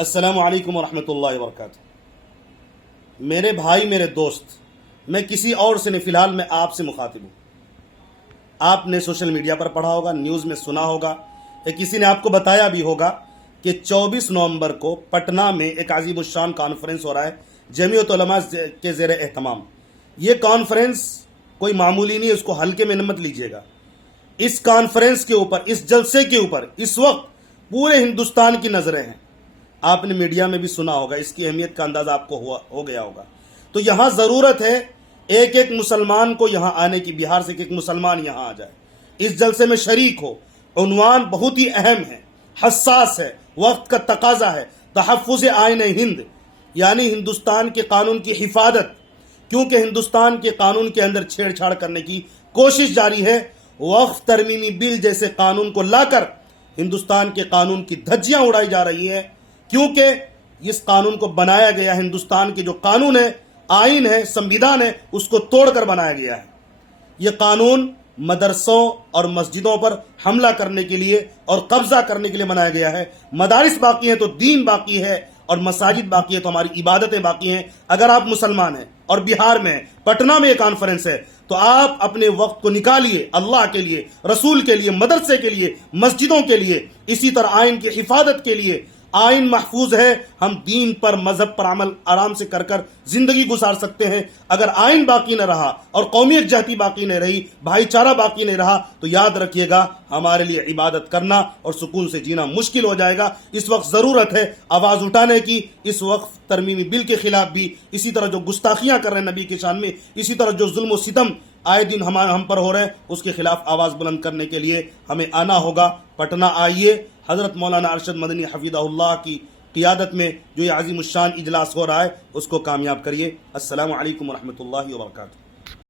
السلام علیکم ورحمۃ اللہ وبرکاتہ۔ میرے بھائی، میرے دوست، میں کسی اور سے نہیں، فی الحال میں آپ سے مخاطب ہوں۔ آپ نے سوشل میڈیا پر پڑھا ہوگا، نیوز میں سنا ہوگا، یا کسی نے آپ کو بتایا بھی ہوگا کہ 24 نومبر کو پٹنہ میں ایک عظیم الشان کانفرنس ہو رہا ہے جمعیت علماء کے زیر اہتمام۔ یہ کانفرنس کوئی معمولی نہیں ہے، اس کو ہلکے میں مت لیجیے گا۔ اس کانفرنس کے اوپر، اس جلسے کے اوپر اس وقت پورے ہندوستان کی نظریں ہیں۔ آپ نے میڈیا میں بھی سنا ہوگا، اس کی اہمیت کا اندازہ آپ کو ہو گیا ہوگا۔ تو یہاں ضرورت ہے ایک ایک مسلمان کو یہاں آنے کی، بہار سے ایک مسلمان یہاں آ جائے، اس جلسے میں شریک ہو۔ عنوان بہت ہی اہم ہے، حساس ہے، وقت کا تقاضا ہے، تحفظ آئین ہند، یعنی ہندوستان کے قانون کی حفاظت، کیونکہ ہندوستان کے قانون کے اندر چھیڑ چھاڑ کرنے کی کوشش جاری ہے۔ وقف ترمیمی بل جیسے قانون کو لا کر ہندوستان کے قانون کی دھجیاں اڑائی جا رہی ہیں، کیونکہ اس قانون کو بنایا گیا، ہندوستان کے جو قانون ہے، آئین ہے، سمویدھان ہے، اس کو توڑ کر بنایا گیا ہے۔ یہ قانون مدرسوں اور مسجدوں پر حملہ کرنے کے لیے اور قبضہ کرنے کے لیے بنایا گیا ہے۔ مدارس باقی ہیں تو دین باقی ہے، اور مساجد باقی ہے تو ہماری عبادتیں باقی ہیں۔ اگر آپ مسلمان ہیں اور بہار میں ہیں، پٹنہ میں یہ کانفرنس ہے، تو آپ اپنے وقت کو نکالیے اللہ کے لیے، رسول کے لیے، مدرسے کے لیے، مسجدوں کے لیے، اسی طرح آئین کی حفاظت کے لیے۔ آئین محفوظ ہے، ہم دین پر، مذہب پر عمل آرام سے کر زندگی گزار سکتے ہیں۔ اگر آئین باقی نہ رہا اور قومی یکجہتی باقی نہ رہی، بھائی چارہ باقی نہیں رہا، تو یاد رکھیے گا ہمارے لیے عبادت کرنا اور سکون سے جینا مشکل ہو جائے گا۔ اس وقت ضرورت ہے آواز اٹھانے کی، اس وقت ترمیمی بل کے خلاف بھی، اسی طرح جو گستاخیاں کر رہے ہیں نبی کی شان میں، اسی طرح جو ظلم و ستم آئے دن ہم پر ہو رہے ہیں، اس کے خلاف آواز بلند کرنے کے لیے ہمیں آنا ہوگا۔ پٹنہ آئیے، حضرت مولانا ارشد مدنی حفیظہ اللہ کی قیادت میں جو یہ عظیم الشان اجلاس ہو رہا ہے، اس کو کامیاب کریے۔ السلام علیکم ورحمۃ اللہ وبرکاتہ۔